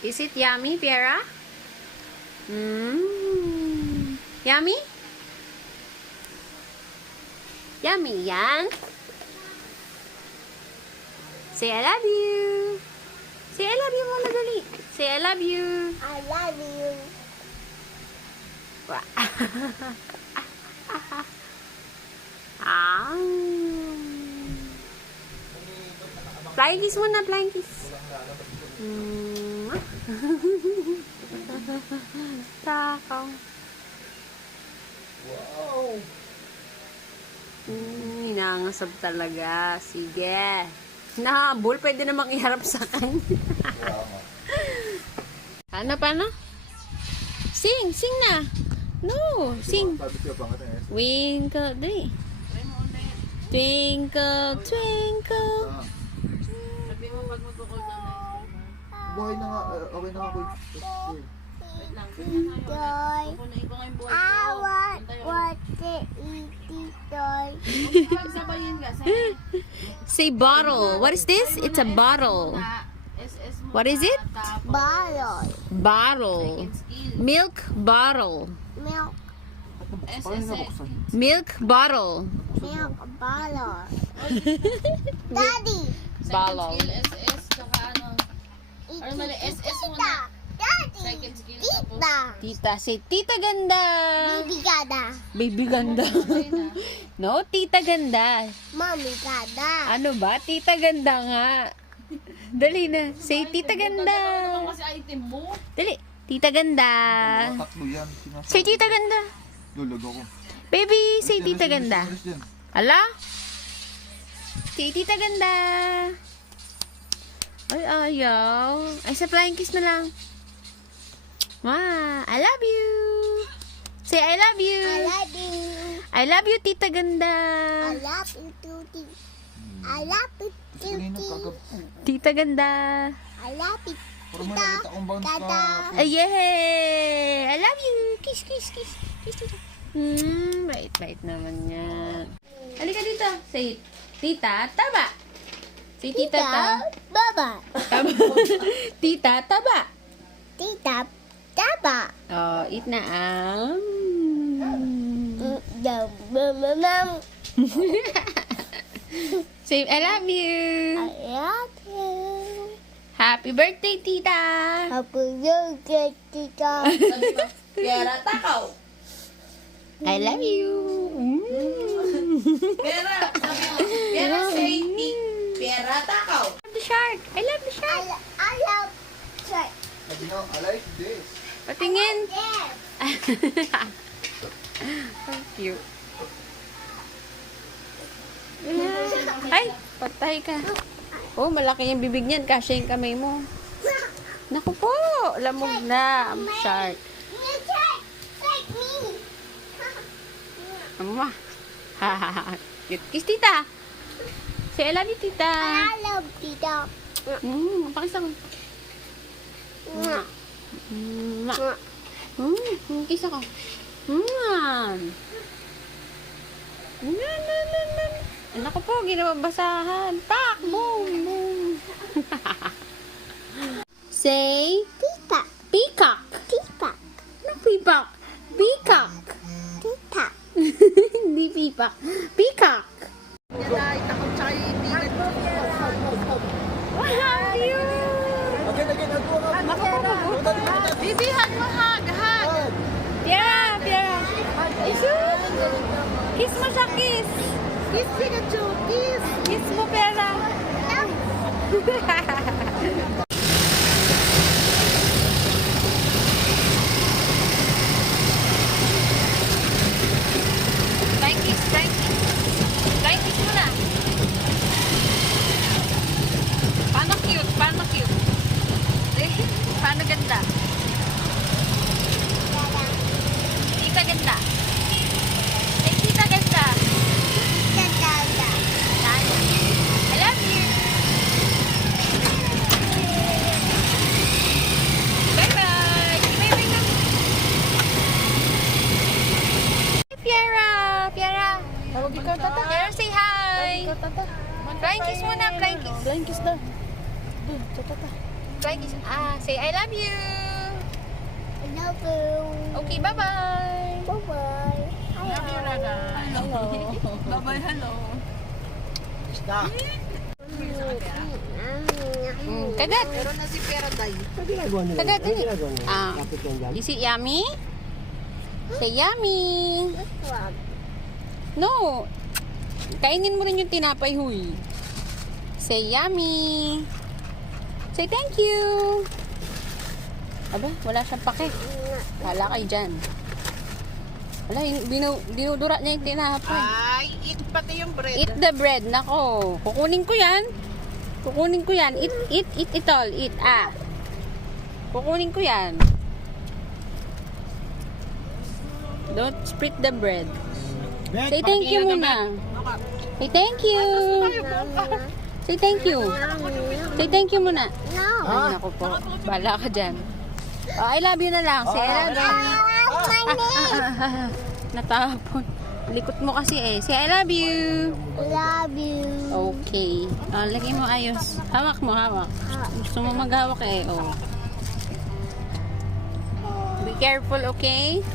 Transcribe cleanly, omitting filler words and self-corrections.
Is it yummy, Piera? Yummy? Yummy yan? Say I love you. Say I love you muna dali. Say I love you. I love you. Ah. Flying kiss muna, flying kiss. Takaw. Wow! Hinangasab talaga. Sige. Nahabol, pwede namang iharap sa kanya. Paano? Sing na. No, sing. Twinkle, dali. Twinkle, twinkle. Buhay na nga, okay na nga boy. Toy. I want to eat the toy. Say bottle. What is this? It's a bottle. What is it? Bottle. Bottle. Milk bottle. Milk. Paano nabuksan? Milk bottle. Milk bottle. Daddy. Bottle. SS, tsaka ano. Or mali, SS muna. Daddy. Second skill tapos. Tita. Tita. Say tita ganda. Baby gada. Baby ganda. No, tita ganda. Mommy gada. Ano ba? Tita ganda nga. Dali na. Say tita ganda. Ano kasi item mo? Dali. Tita ganda. Tatlo yan. Say tita ganda. Lulog ako. Baby, say tita ganda. Ala? Say tita ganda. Ay, ayaw. Ay, sa flying kiss na lang. I love you. Say, I love you. I love you. I love you, tita ganda. I love you, Tuti. I love you, Kanina Tuti. kagab. Tita ganda. I love you. Parang may nakita akong bounce Tata. ka. Ay, yay! I love you. Kiss, kiss, kiss. Kiss, tita. Bait naman yan. Halika dito. Say, tita, taba. Say, tita, taba. Baba. Taba. Tita, taba. Tita. Taba. Oh, eat na ang... Mom. Say, I love you. I love you. Happy birthday, tita. Happy birthday, Tita. Piera, takaw. I love you. Piera, sabi mo. Piera, say Piera, takaw. I love the shark. I love the shark. I love shark. Sabi nyo, I like this. Patingin. Yes. So cute. Ay, patay ka. Oh, malaki yung bibig niyan. Kasya yung kamay mo. Naku po, lamog na ang shark. Shark. Like me. Ama. Cute. Kiss, tita. Say, I love you, tita. I love Tita. Pakisang. Kiss ako. Anak ko po, ginababasahan. Pak! Boom! Boom! Say, Tita. peacock. Tita. Ano peacock? Peacock. Tita. Hindi peacock. Peacock. Wow, cute! Bibi, hug mo, hug. Piera. Isu! Kiss mo siya, kiss. Kiss, Pikachu, kiss. Kiss mo, Piera. Flying kiss muna. Paano cute? Paano ganda? Tita ganda. Eh, tita ganda. Tita. I love you. Bye-bye. Bye-bye na. Piera. Tawag ikaw, tata. Piera, say hi. Ikaw, tata. Flying kiss muna, flying kiss. Flying kiss daw. Doon, tata. Try kiss. Say I love you. I love you. Okay, bye-bye. Bye-bye. Love you, Raga. Hello. Bye-bye, hello. Kagat. Meron na si Peraday. Kagat. Is it yummy? Say yummy. No. Kainin mo rin yung tinapay, huy. Say yummy. Say thank you. Aba, wala siyang pake. Kala kayo dyan. Wala, dinudura niya yung tinapay. Ay, eat pati yung bread. Eat the bread. Nako, kukunin ko yan. Kukunin ko yan. Eat it all. Eat, Kukunin ko yan. Don't split the bread. Say thank you muna. Say thank you. Say thank you. Say thank you muna. No. Ay, naku po. Bala ka dyan. I love you na lang. Say I love you. Natapon. Likot mo kasi eh. Say I love you. Love you. Okay. Lagay mo ayos. Hawak mo, hawak. Gusto mo maghawak eh. Oh. Be careful, okay?